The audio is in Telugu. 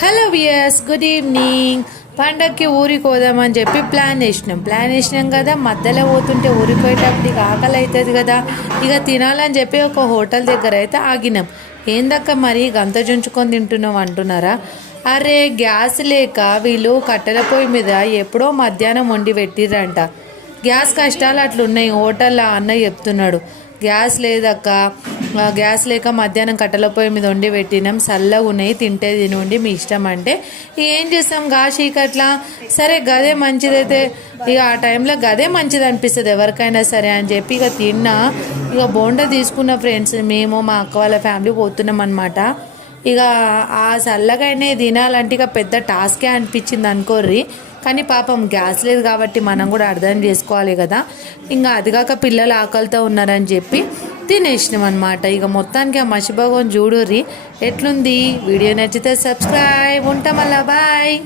Hello viewers, good evening. పండగకి ఊరికి పోదామని చెప్పి ప్లాన్ చేసినాం కదా. మధ్యలో పోతుంటే ఊరికి పోయేటప్పుడు ఇక ఆకలి అవుతుంది కదా, ఇక తినాలని చెప్పి ఒక హోటల్ దగ్గర అయితే ఆగినాం. ఏందక్క మరి గంత జుంచుకొని తింటున్నాం అంటున్నారా? అరే, గ్యాస్ లేక వీళ్ళు కట్టెల పొయ్యి మీద ఎప్పుడో మధ్యాహ్నం వండి పెట్టిర్రంట. గ్యాస్ కష్టాలు అట్లున్నాయి. హోటల్లో అన్నయ్య చెప్తున్నాడు, గ్యాస్ లేదక్క, గ్యాస్ లేక మధ్యాహ్నం కట్టెల పొయ్యి మీద వండి పెట్టినాం, చల్లగా ఉన్నాయి, తింటే తినండి మీ ఇష్టం అంటే ఏం చేస్తాం చీకట్లా. సరే గదే మంచిదైతే, ఇక ఆ టైంలో గదే మంచిది అనిపిస్తుంది ఎవరికైనా సరే అని చెప్పి ఇక తిన్నా. ఇక బోండా తీసుకున్న ఫ్రెండ్స్, మేము మా అక్క వాళ్ళ ఫ్యామిలీ పోతున్నాం అనమాట. ఇక ఆ చల్లగానే తినాలంటే ఇక పెద్ద టాస్కే అనిపించింది అనుకోర్రి. కానీ పాపం గ్యాస్ లేదు కాబట్టి మనం కూడా అర్థం చేసుకోవాలి కదా. ఇంకా అదిగాక పిల్లలు ఆకలితో ఉన్నారని చెప్పి తినేసినాం అనమాట. ఇక మొత్తానికి ఆ మసిభాగం చూడుర్రి ఎట్లుంది. వీడియో నచ్చితే సబ్స్క్రైబ్. ఉంటాం, అలా బాయ్.